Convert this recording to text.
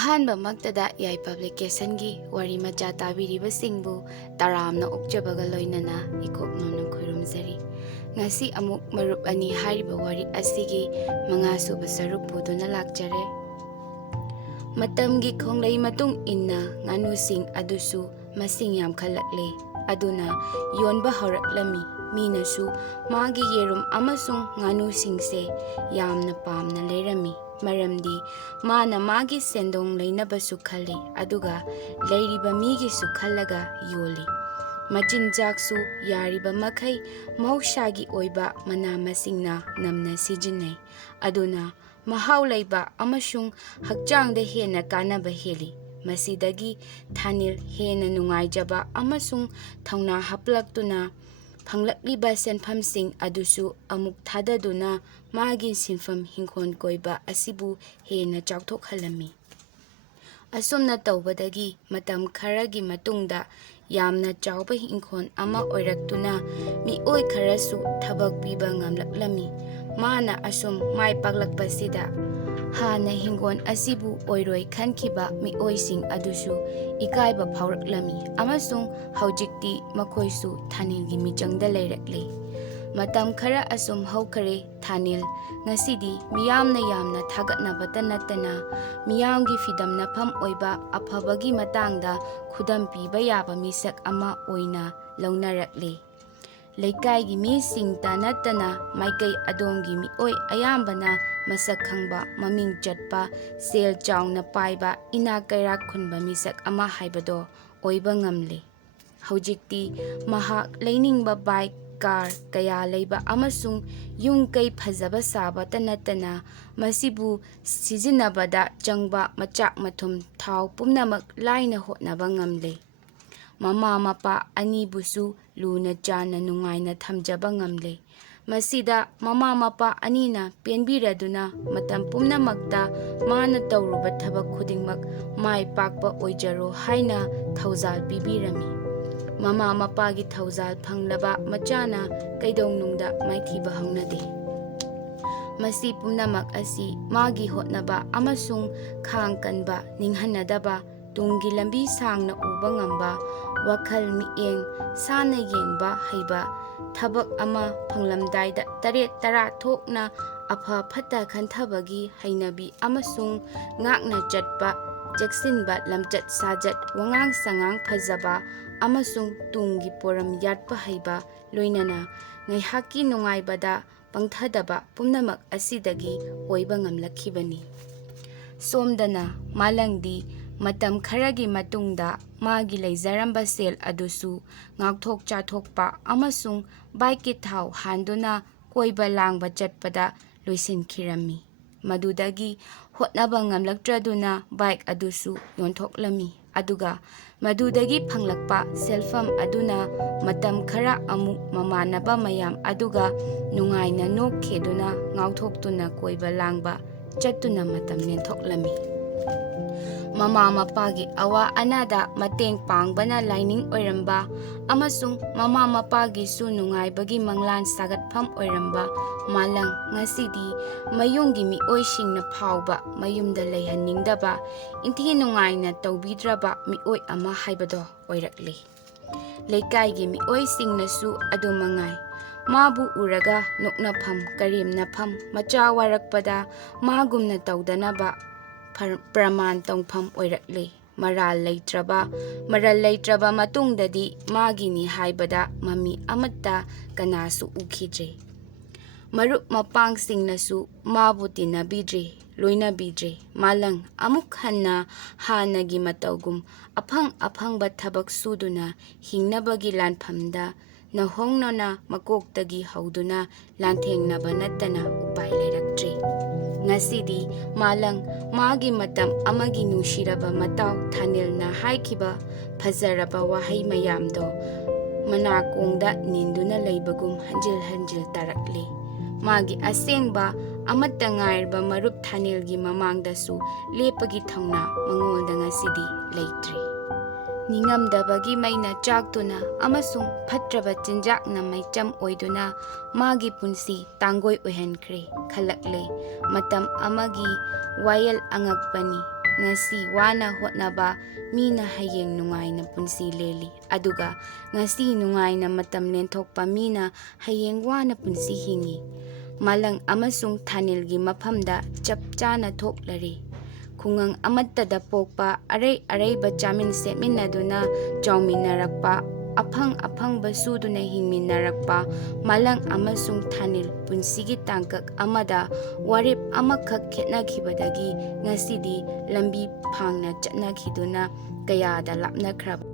ꯑꯍꯥꯟꯕꯃꯛꯇꯗ ꯌꯥꯏ ꯄꯕ꯭ꯂꯤꯀꯦꯁꯟꯒꯤ ꯋꯥꯔꯤ ꯃꯆꯥ ꯇꯥꯕꯤꯔꯤꯕꯁꯤꯡꯕꯨ ꯇꯔꯥꯝꯅ ꯑꯣꯛꯆꯕꯒ ꯂꯣꯏꯅꯅ ꯏꯀꯣꯛꯅꯣꯝꯅ ꯈꯨꯔꯨꯝꯖꯔꯤ꯫ ꯉꯁꯤ ꯑꯃꯨꯛ ꯃꯔꯨꯞ ꯑꯅꯤ ꯍꯥꯏꯔꯤꯕ ꯋꯥꯔꯤ ꯑꯁꯤꯒꯤ 5ꯁꯨꯕ ꯁꯔꯨꯛ ꯄꯨꯗꯨꯅ ꯂꯥꯛꯆꯔꯦ꯫ ꯃꯇꯝꯒꯤ ꯈꯣꯡꯂꯩ ꯃꯇꯨꯡ ꯏꯟꯅ ꯉꯥꯅꯨꯁꯤꯡ ꯑꯗꯨꯁꯨ ꯃꯁꯤꯡ ꯌꯥꯝꯈꯠꯂꯛꯂꯦ꯫ ꯑꯗꯨꯅ ꯌꯣꯟꯕ ꯍꯧꯔꯛꯂꯝꯃꯤ꯫ ꯃꯤꯅꯁꯨ ꯃꯥꯒꯤ ꯌꯦꯔꯨꯝ ꯑꯃꯁꯨꯡ ꯉꯥꯅꯨꯁꯤꯡꯁꯦ ꯌꯥꯝꯅ ꯄꯥꯝꯅ ꯂꯩꯔꯝꯃꯤ꯫ ꯃꯔꯝꯗꯤ ꯃꯥꯅ ꯃꯥꯒꯤ ꯁꯦꯟꯗꯣꯡ ꯂꯩꯅꯕꯁꯨ ꯈꯜꯂꯤ, ꯑꯗꯨꯒ ꯂꯩꯔꯤꯕ ꯃꯤꯒꯤꯁꯨ ꯈꯜꯂꯒ ꯌꯣꯜꯂꯤ꯫ ꯃꯆꯤꯟꯖꯥꯛꯁꯨ ꯌꯥꯔꯤꯕ ꯃꯈꯩ ꯃꯍꯧꯁꯥꯒꯤ ꯑꯣꯏꯕ ꯃꯅꯥ ꯃꯁꯤꯡꯅ ꯅꯝꯅ ꯁꯤꯖꯤꯟꯅꯩ꯫ ꯑꯗꯨꯅ ꯃꯍꯥꯎ ꯂꯩꯕ ꯑꯃꯁꯨꯡ ꯍꯛꯆꯥꯡꯗ ꯍꯦꯟꯅ ꯀꯥꯟꯅꯕ ꯍꯦꯜꯂꯤ꯫ ꯃꯁꯤꯗꯒꯤ ꯊꯥꯅꯤꯜ ꯍꯦꯟꯅ ꯅꯨꯡꯉꯥꯏꯖꯕ ꯑꯃꯁꯨꯡ ꯊꯧꯅꯥ ꯍꯥꯞꯂꯛꯇꯨꯅ ꯐꯪꯂꯛꯂꯤꯕ ꯁꯦꯟꯐꯝꯁꯤꯡ ꯑꯗꯨꯁꯨ ꯑꯃꯨꯛ ꯊꯥꯗꯗꯨꯅ ꯃꯥꯒꯤ ꯁꯤꯟꯐꯝ ꯍꯤꯡꯈꯣꯜ ꯀꯣꯏꯕ ꯑꯁꯤꯕꯨ ꯍꯦꯟꯅ ꯆꯥꯎꯊꯣꯛꯍꯜꯂꯝꯃꯤ꯫ ꯑꯁꯨꯝꯅ ꯇꯧꯕꯗꯒꯤ ꯃꯇꯝ ꯈꯔꯒꯤ ꯃꯇꯨꯡꯗ ꯌꯥꯝꯅ ꯆꯥꯎꯕ ꯏꯪꯈꯣꯜ ꯑꯃ ꯑꯣꯏꯔꯛꯇꯨꯅ ꯃꯤꯑꯣꯏ ꯈꯔꯁꯨ ꯊꯕꯛ ꯄꯤꯕ ꯉꯝꯂꯛꯂꯝꯃꯤ꯫ ꯃꯥꯅ ꯑꯁꯨꯝ ꯃꯥꯏ ꯄꯥꯛꯂꯛꯄꯁꯤꯗ ꯍꯥꯟꯅ ꯍꯤꯡꯒꯣꯜ ꯑꯁꯤꯕꯨ ꯑꯣꯏꯔꯣꯏ ꯈꯟꯈꯤꯕ ꯃꯤꯑꯣꯏꯁꯤꯡ ꯑꯗꯨꯁꯨ ꯏꯀꯥꯏꯕ ꯐꯥꯎꯔꯛꯂꯝꯃꯤ ꯑꯃꯁꯨꯡ ꯍꯧꯖꯤꯛꯇꯤ ꯃꯈꯣꯏꯁꯨ ꯊꯥꯅꯤꯜꯒꯤ ꯃꯤꯆꯪꯗ ꯂꯩꯔꯛꯂꯦ꯫ ꯃꯇꯝ ꯈꯔ ꯑꯁꯨꯝ ꯍꯧꯈꯔꯦ꯫ ꯊꯥꯅꯤꯜ ꯉꯁꯤꯗꯤ ꯃꯤꯌꯥꯝꯅ ꯌꯥꯝꯅ ꯊꯥꯒꯠꯅꯕꯇ ꯅꯠꯇꯅ ꯃꯤꯌꯥꯝꯒꯤ ꯐꯤꯗꯝꯅꯐꯝ ꯑꯣꯏꯕ ꯑꯐꯕꯒꯤ ꯃꯇꯥꯡꯗ ꯈꯨꯗꯝ ꯄꯤꯕ ꯌꯥꯕ ꯃꯤꯁꯛ ꯑꯃ ꯑꯣꯏꯅ ꯂꯧꯅꯔꯛꯂꯦ꯫ ꯂꯩꯀꯥꯏꯒꯤ ꯃꯤꯁꯤꯡꯇ ꯅꯠꯇꯅ ꯃꯥꯏꯀꯩ ꯑꯗꯣꯝꯒꯤ ꯃꯤꯑꯣꯏ ꯑꯌꯥꯝꯕꯅ ꯃꯁꯛ ꯈꯪꯕ, ꯃꯃꯤꯡ ꯆꯠꯄ, ꯁꯦꯜ ꯆꯥꯎꯅ ꯄꯥꯏꯕ, ꯏꯅꯥꯛ ꯀꯩꯔꯥꯛ ꯈꯨꯟꯕ ꯃꯤꯁꯛ ꯑꯃ ꯍꯥꯏꯕꯗꯣ ꯑꯣꯏꯕ ꯉꯝꯂꯦ꯫ ꯍꯧꯖꯤꯛꯇꯤ ꯃꯍꯥꯛ ꯂꯩꯅꯤꯡꯕ ꯕꯥꯏꯛ, ꯀꯥꯔ ꯀꯌꯥ ꯂꯩꯕ ꯑꯃꯁꯨꯡ ꯌꯨꯝ ꯀꯩ ꯐꯖꯕ ꯁꯥꯕꯇ ꯅꯠꯇꯅ ꯃꯁꯤꯕꯨ ꯁꯤꯖꯤꯟꯅꯕꯗ ꯆꯪꯕ ꯃꯆꯥꯛ ꯃꯊꯨꯝ, ꯊꯥꯎ ꯄꯨꯝꯅꯃꯛ ꯂꯥꯏꯅ ꯍꯣꯠꯅꯕ ꯉꯝꯂꯦ꯫ ꯃꯃꯥ ꯃꯄꯥ ꯑꯅꯤꯕꯨꯁꯨ ꯂꯨꯅ ꯆꯥꯟꯅ ꯅꯨꯡꯉꯥꯏꯅ ꯊꯝꯖꯕ ꯉꯝꯂꯦ꯫ ꯃꯁꯤꯗ ꯃꯃꯥ ꯃꯄꯥ ꯑꯅꯤꯅ ꯄꯦꯟꯕꯤꯔꯗꯨꯅ ꯃꯇꯝ ꯄꯨꯝꯅꯃꯛꯇ ꯃꯥꯅ ꯇꯧꯔꯨꯕ ꯊꯕꯛ ꯈꯨꯗꯤꯡꯃꯛ ꯃꯥꯏ ꯄꯥꯛꯄ ꯑꯣꯏꯖꯔꯣ ꯍꯥꯏꯅ ꯊꯧꯖꯥꯜ ꯄꯤꯕꯤꯔꯝꯃꯤ꯫ ꯃꯃꯥ ꯃꯄꯥꯒꯤ ꯊꯧꯖꯥꯜ ꯐꯪꯂꯕ ꯃꯆꯥꯅ ꯀꯩꯗꯧꯅꯨꯡꯗ ꯃꯥꯏꯊꯤꯕ ꯍꯧꯅꯗꯦ꯫ ꯃꯁꯤ ꯄꯨꯝꯅꯃꯛ ꯑꯁꯤ ꯃꯥꯒꯤ ꯍꯣꯠꯅꯕ ꯑꯃꯁꯨꯡ ꯈꯥꯡ ꯀꯟꯕ, ꯅꯤꯡꯍꯟꯅꯗꯕ, ꯇꯨꯡꯒꯤ ꯂꯝꯕꯤ ꯁꯥꯡꯅ ꯎꯕ ꯉꯝꯕ, ꯋꯥꯈꯜ ꯃꯤꯠꯌꯦꯡ ꯁꯥꯅ ꯌꯦꯡꯕ ꯍꯩꯕ, ꯊꯕꯛ ꯑꯃ ꯐꯪꯂꯝꯗꯥꯏꯗ ꯇꯔꯦꯠ ꯇꯔꯥ ꯊꯣꯛꯅ ꯑꯐ ꯐꯠꯇ ꯈꯟꯊꯕꯒꯤ ꯍꯩꯅꯕꯤ ꯑꯃꯁꯨꯡ ꯉꯥꯛꯅ ꯆꯠꯄ, ꯆꯦꯛꯁꯤꯟꯕ ꯂꯝꯆꯠ ꯁꯥꯖꯠ, ꯋꯥꯉꯥꯡ ꯁꯉꯥꯡ ꯐꯖꯕ ꯑꯃꯁꯨꯡ ꯇꯨꯡꯒꯤ ꯄꯣꯔꯝ ꯌꯥꯠꯄ ꯍꯩꯕ, ꯂꯣꯏꯅꯅ ꯉꯥꯏꯍꯥꯛꯀꯤ ꯅꯨꯡꯉꯥꯏꯕꯗ ꯄꯪꯊꯗꯕ ꯄꯨꯝꯅꯃꯛ ꯑꯁꯤꯗꯒꯤ ꯑꯣꯏꯕ ꯉꯝꯂꯛꯈꯤꯕꯅꯤ꯫ ꯁꯣꯝꯗꯅ ꯃꯥꯂꯪꯗꯤ ꯃꯇꯝ ꯈꯔꯒꯤ ꯃꯇꯨꯡꯗ ꯃꯥꯒꯤ ꯂꯩꯖꯔꯝꯕ ꯁꯦꯜ ꯑꯗꯨꯁꯨ ꯉꯥꯛꯊꯣꯛ ꯆꯥꯊꯣꯛꯄ ꯑꯃꯁꯨꯡ ꯕꯥꯏꯛꯀꯤ ꯊꯥꯎ ꯍꯥꯟꯗꯨꯅ ꯀꯣꯏꯕ ꯂꯥꯡꯕ ꯆꯠꯄꯗ ꯂꯣꯏꯁꯤꯟꯈꯤꯔꯝꯃꯤ꯫ ꯃꯗꯨꯗꯒꯤ ꯍꯣꯠꯅꯕ ꯉꯝꯂꯛꯇ꯭ꯔꯗꯨꯅ ꯕꯥꯏꯛ ꯑꯗꯨꯁꯨ ꯌꯣꯟꯊꯣꯛꯂꯝꯃꯤ꯫ ꯑꯗꯨꯒ ꯃꯗꯨꯗꯒꯤ ꯐꯪꯂꯛꯄ ꯁꯦꯜꯐꯝ ꯑꯗꯨꯅ ꯃꯇꯝ ꯈꯔ ꯑꯃꯨꯛ ꯃꯃꯥꯟꯅꯕ ꯃꯌꯥꯝ ꯑꯗꯨꯒ ꯅꯨꯡꯉꯥꯏꯅ ꯅꯣꯛꯈꯦꯗꯨꯅ ꯉꯥꯎꯊꯣꯛꯇꯨꯅ ꯀꯣꯏꯕ ꯂꯥꯡꯕ ꯆꯠꯇꯨꯅ ꯃꯇꯝ ꯂꯦꯟꯊꯣꯛꯂꯝꯃꯤ꯫ ꯃꯃꯥ ꯃꯄꯥꯒꯤ ꯑꯋꯥ ꯑꯅꯥꯗ ꯃꯇꯦꯡ ꯄꯥꯡꯕꯅ ꯂꯥꯏꯅꯤꯡ ꯑꯣꯏꯔꯝꯕ ꯑꯃꯁꯨꯡ ꯃꯃꯥ ꯃꯄꯥꯒꯤꯁꯨ ꯅꯨꯡꯉꯥꯏꯕꯒꯤ ꯃꯪꯂꯥꯟ ꯁꯥꯒꯠꯐꯝ ꯑꯣꯏꯔꯝꯕ ꯃꯥꯂꯪ ꯉꯁꯤꯗꯤ ꯃꯌꯨꯝꯒꯤ ꯃꯤꯑꯣꯏꯁꯤꯡꯅ ꯐꯥꯎꯕ ꯃꯌꯨꯝꯗ ꯂꯩꯍꯟꯅꯤꯡꯗꯕ, ꯏꯟꯊꯤ ꯅꯨꯡꯉꯥꯏꯅ ꯇꯧꯕꯤꯗ꯭ꯔꯕ ꯃꯤꯑꯣꯏ ꯑꯃ ꯍꯥꯏꯕꯗꯣ ꯑꯣꯏꯔꯛꯂꯦ꯫ ꯂꯩꯀꯥꯏꯒꯤ ꯃꯤꯑꯣꯏꯁꯤꯡꯅꯁꯨ ꯑꯗꯨꯃꯉꯥꯏ꯫ ꯃꯥꯕꯨ ꯎꯔꯒ ꯅꯣꯛꯅꯐꯝ, ꯀꯔꯦꯝꯅꯐꯝ, ꯃꯆꯥ ꯋꯥꯔꯛꯄꯗ ꯃꯥꯒꯨꯝꯅ ꯇꯧꯗꯅꯕ ꯄ꯭ꯔꯃꯥꯟ ꯇꯧꯐꯝ ꯑꯣꯏꯔꯛꯂꯦ꯫ ꯃꯔꯜ ꯂꯩꯇ꯭ꯔꯕ ꯃꯇꯨꯡꯗꯗꯤ ꯃꯥꯒꯤꯅꯤ ꯍꯥꯏꯕꯗ ꯃꯃꯤ ꯑꯃꯠꯇ ꯀꯅꯥꯁꯨ ꯎꯈꯤꯗ꯭ꯔꯦ꯫ ꯃꯔꯨꯞ ꯃꯄꯥꯡꯁꯤꯡꯅꯁꯨ ꯃꯥꯕꯨ ꯇꯤꯟꯅꯕꯤꯗ꯭ꯔꯦ, ꯂꯣꯏꯅꯕꯤꯗ꯭ꯔꯦ꯫ ꯃꯥꯂꯪ ꯑꯃꯨꯛ ꯍꯟꯅ ꯍꯥꯟꯅꯒꯤ ꯃꯇꯧꯒꯨꯝ ꯑꯐꯪ ꯑꯐꯪꯕ ꯊꯕꯛ ꯁꯨꯗꯨꯅ ꯍꯤꯡꯅꯕꯒꯤ ꯂꯥꯟꯐꯝꯗ ꯅꯧꯍꯧꯅꯅ ꯃꯀꯣꯛꯇꯒꯤ ꯍꯧꯗꯨꯅ ꯂꯥꯟꯊꯦꯡꯅꯕ ꯅꯠꯇꯅ ꯎꯄꯥꯏ ꯂꯩꯔꯛꯇ꯭ꯔꯦ꯫ ꯉꯁꯤꯗꯤ ꯃꯥꯂꯪ ꯃꯥꯒꯤ ꯃꯇꯝ ꯑꯃꯒꯤ ꯅꯨꯡꯁꯤꯔꯕ ꯃꯇꯥꯎ ꯊꯥꯅꯤꯜꯅ ꯍꯥꯏꯈꯤꯕ ꯐꯖꯔꯕ ꯋꯥꯍꯩ ꯃꯌꯥꯝꯗꯣ ꯃꯅꯥꯀꯣꯡꯗ ꯅꯤꯟꯗꯨꯅ ꯂꯩꯕꯒꯨꯝ ꯍꯟꯖꯤꯜ ꯍꯟꯖꯤꯜ ꯇꯥꯔꯛꯂꯦ꯫ ꯃꯥꯒꯤ ꯑꯁꯦꯡꯕ ꯑꯃꯠꯇ ꯉꯥꯏꯔꯕ ꯃꯔꯨꯞ ꯊꯥꯅꯤꯜꯒꯤ ꯃꯃꯥꯡꯗꯁꯨ ꯂꯦꯞꯄꯒꯤ ꯊꯧꯅꯥ ꯃꯉꯣꯟꯗ ꯉꯁꯤꯗꯤ ꯂꯩꯇ꯭ꯔꯦ꯫ ꯅꯤꯡꯉꯝꯗꯕꯒꯤ ꯃꯩꯅ ꯆꯥꯛꯇꯨꯅ ꯑꯃꯁꯨꯡ ꯐꯠꯇ꯭ꯔꯕ ꯆꯤꯟꯖꯥꯛꯅ ꯃꯩꯆꯝ ꯑꯣꯏꯗꯨꯅ ꯃꯥꯒꯤ ꯄꯨꯟꯁꯤ ꯇꯥꯡꯒꯣꯏ ꯑꯣꯏꯍꯟꯈ꯭ꯔꯦ ꯈꯜꯂꯛꯂꯦ꯫ ꯃꯇꯝ ꯑꯃꯒꯤ ꯋꯥꯌꯦꯜ ꯑꯉꯛꯄꯅꯤ꯫ ngasi wana hotnaba ꯃꯤꯅ ꯍꯌꯦꯡ ꯅꯨꯡꯉꯥꯏꯅ ꯄꯨꯟꯁꯤ ꯂꯦꯜꯂꯤ, ꯑꯗꯨꯒ ꯉꯁꯤ ꯅꯨꯡꯉꯥꯏꯅ ꯃꯇꯝ ꯂꯦꯟꯊꯣꯛꯄ ꯃꯤꯅ ꯍꯌꯦꯡ ꯋꯥꯅ ꯄꯨꯟꯁꯤ ꯍꯤꯡꯉꯤ꯫ ꯃꯥꯂꯪ ꯑꯃꯁꯨꯡ ꯊꯥꯅꯤꯜꯒꯤ ꯃꯐꯝꯗ ꯆꯞ ꯆꯥꯅ ꯊꯣꯛꯂꯔꯤ꯫ ꯈꯨꯡꯒꯪ ꯑꯃꯠꯇꯗ ꯄꯣꯛꯄ, ꯑꯔꯩ ꯑꯔꯩꯕ ꯆꯥꯃꯤꯟ ꯁꯦꯠꯃꯤꯟꯅꯗꯨꯅ ꯆꯥꯎꯃꯤꯟꯅꯔꯛꯄ, ꯑꯐꯪ ꯑꯐꯪꯕ ꯁꯨꯗꯨꯅ ꯍꯤꯡꯃꯤꯟꯅꯔꯛꯄ ꯃꯥꯂꯪ ꯑꯃꯁꯨꯡ ꯊꯥꯅꯤꯜ ꯄꯨꯟꯁꯤꯒꯤ ꯇꯥꯡꯀꯛ ꯑꯃꯗ ꯋꯥꯔꯦꯞ ꯑꯃꯈꯛ ꯈꯦꯠꯅꯈꯤꯕꯗꯒꯤ ꯉꯁꯤꯗꯤ ꯂꯝꯕꯤ ꯐꯥꯡꯅ ꯆꯠꯅꯈꯤꯗꯨꯅ ꯀꯌꯥꯗ ꯂꯥꯞꯅꯈ꯭ꯔꯕ